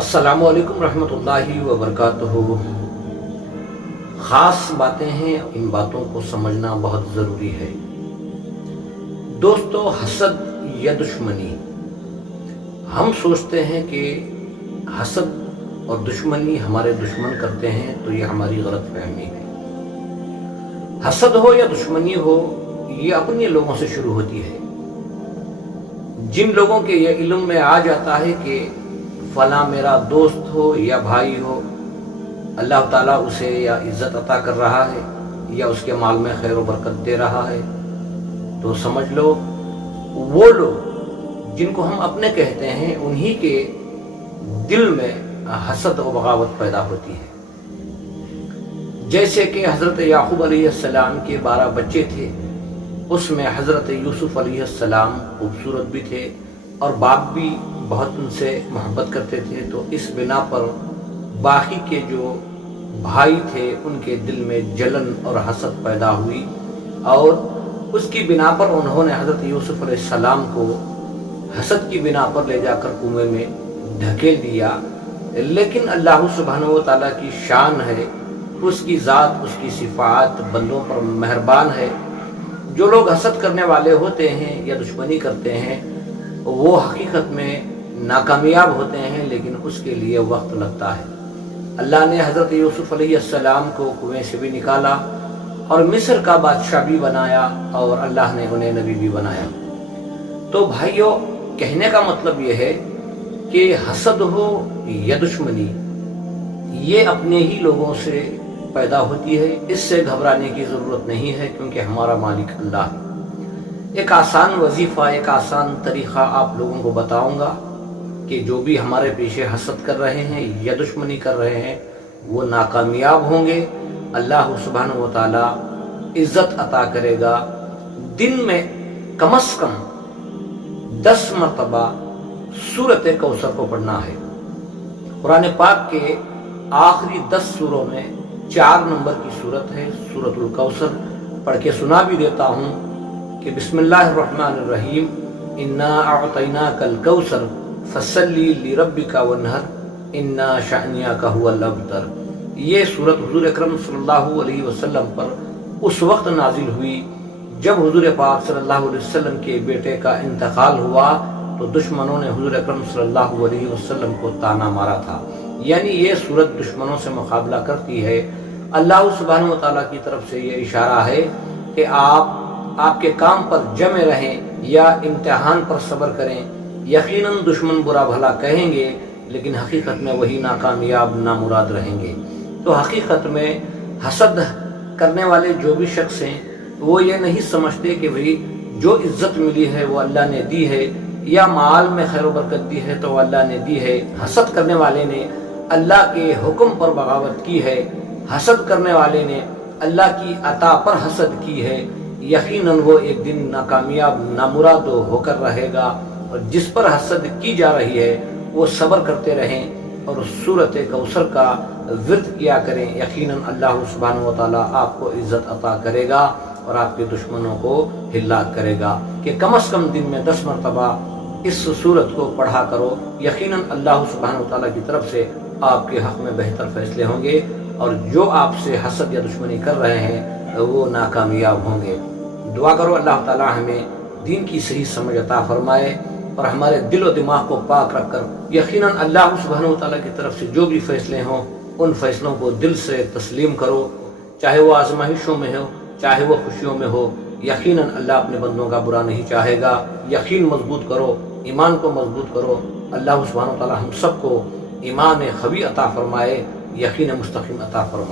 अस्सलामु अलैकुम रहमतुल्लाहि व बरकातुहू। ख़ास बातें हैं, इन बातों को समझना बहुत ज़रूरी है। दोस्तों, हसद या दुश्मनी, हम सोचते हैं कि हसद और दुश्मनी हमारे दुश्मन करते हैं, तो ये हमारी गलत फहमी है। हसद हो या दुश्मनी हो, ये अपने लोगों से शुरू होती है। जिन लोगों के ये इल्म में आ जाता है कि फला मेरा दोस्त हो या भाई हो, अल्लाह ताला उसे या इज्जत अता कर रहा है या उसके माल में खैर व बरकत दे रहा है, तो समझ लो वो लोग जिनको हम अपने कहते हैं, उन्हीं के दिल में हसद और बगावत पैदा होती है। जैसे कि हज़रत याकूब अलैहिस्सलाम के 12 बच्चे थे, उसमें हज़रत यूसुफ अलैहिस्सलाम खूबसूरत भी थे और बाप भी बहुत उनसे मोहब्बत करते थे, तो इस बिना पर बाकी के जो भाई थे उनके दिल में जलन और हसद पैदा हुई और उसकी बिना पर उन्होंने हज़रत यूसुफ अलैहिस्सलाम को हसद की बिना पर ले जाकर कुएं में ढकेल दिया। लेकिन अल्लाह सुब्हानहू व तआला की शान है, उसकी ज़ात, उसकी सिफ़ात बंदों पर मेहरबान है। जो लोग हसद करने वाले होते हैं या दुश्मनी करते हैं, वो हकीकत में नाकामयाब होते हैं, लेकिन उसके लिए वक्त लगता है। अल्लाह ने हज़रत यूसुफ अलैहिस्सलाम को कुएं से भी निकाला और मिस्र का बादशाह भी बनाया और अल्लाह ने उन्हें नबी भी बनाया। तो भाइयों, कहने का मतलब ये है कि हसद हो या दुश्मनी, ये अपने ही लोगों से पैदा होती है। इससे घबराने की ज़रूरत नहीं है, क्योंकि हमारा मालिक अल्लाह है। एक आसान वजीफ़ा, एक आसान तरीक़ा आप लोगों को बताऊंगा कि जो भी हमारे पीछे हसद कर रहे हैं या दुश्मनी कर रहे हैं, वो नाकामयाब होंगे। अल्लाह सुब्हानहू व तआला इज़्ज़त अता करेगा। दिन में कम से कम 10 मरतबा सूरत कौसर को पढ़ना है। कुरान पाक के आखिरी 10 सूरों में 4 नंबर की सूरत है, सूरतुल कौसर। पढ़ के सुना भी देता हूँ कि बिस्मिल्लाहिर्रहमानिर्रहीम, इन्ना अअतैनाकल कौसर फसल्ली लिरब्बिका वन्हर इन्ना शानियाका हुवल अबतर। ये सूरत हुजूर अकरम सल्लल्लाहु अलैहि वसल्लम पर उस वक्त नाजिल हुई जब हुजूर पाक सल्लल्लाहु अलैहि वसल्लम के बेटे का इंतकाल हुआ, तो दुश्मनों ने हुजूर अकरम सल्लल्लाहु अलैहि वसल्लम को ताना मारा था। यानी ये सूरत दुश्मनों से मुकाबला करती है। अल्लाह सुब्हानहू व तआला की तरफ से ये इशारा है कि आपके काम पर जमे रहें या इम्तिहान पर सब्र करें। यकीनन दुश्मन बुरा भला कहेंगे, लेकिन हकीकत में वही नाकामयाब नामुराद रहेंगे। तो हकीकत में हसद करने वाले जो भी शख्स हैं, वो ये नहीं समझते कि भाई जो इज्जत मिली है वो अल्लाह ने दी है, या माल में खैर व बरकत दी है तो अल्लाह ने दी है। हसद करने वाले ने अल्लाह के हुक्म पर बगावत की है, हसद करने वाले ने अल्लाह की अता पर हसद की है। यकीनन वो एक दिन नाकामयाब नामुराद होकर रहेगा। और जिस पर हसद की जा रही है वो सब्र करते रहें और सूरत कौसर का विर्द किया करें। यकीनन अल्लाह सुब्हानहू व तआला आपको इज्जत अता करेगा और आपके दुश्मनों को हिलाक करेगा। कि कम से कम दिन में 10 मरतबा इस सूरत को पढ़ा करो। यकीनन अल्लाह सुब्हानहू व तआला की तरफ से आपके हक में बेहतर फैसले होंगे और जो आपसे हसद या दुश्मनी कर रहे हैं वो नाकामयाब होंगे। दुआ करो अल्लाह ताला हमें दीन की सही समझ अता फरमाए और हमारे दिल और दिमाग को पाक रखकर यकीनन अल्लाह सुब्हानहू व तआला की तरफ से जो भी फैसले हों, उन फैसलों को दिल से तस्लीम करो, चाहे वो आजमाइशों में हो, चाहे वो खुशियों में हो। यकीनन अल्लाह अपने बंदों का बुरा नहीं चाहेगा। यकीन मजबूत करो, ईमान को मजबूत करो। अल्लाह सुब्हानहू व तआला हम सबको ईमान खवी अता फरमाए, यकीन मुस्तकीम अता फरमाए।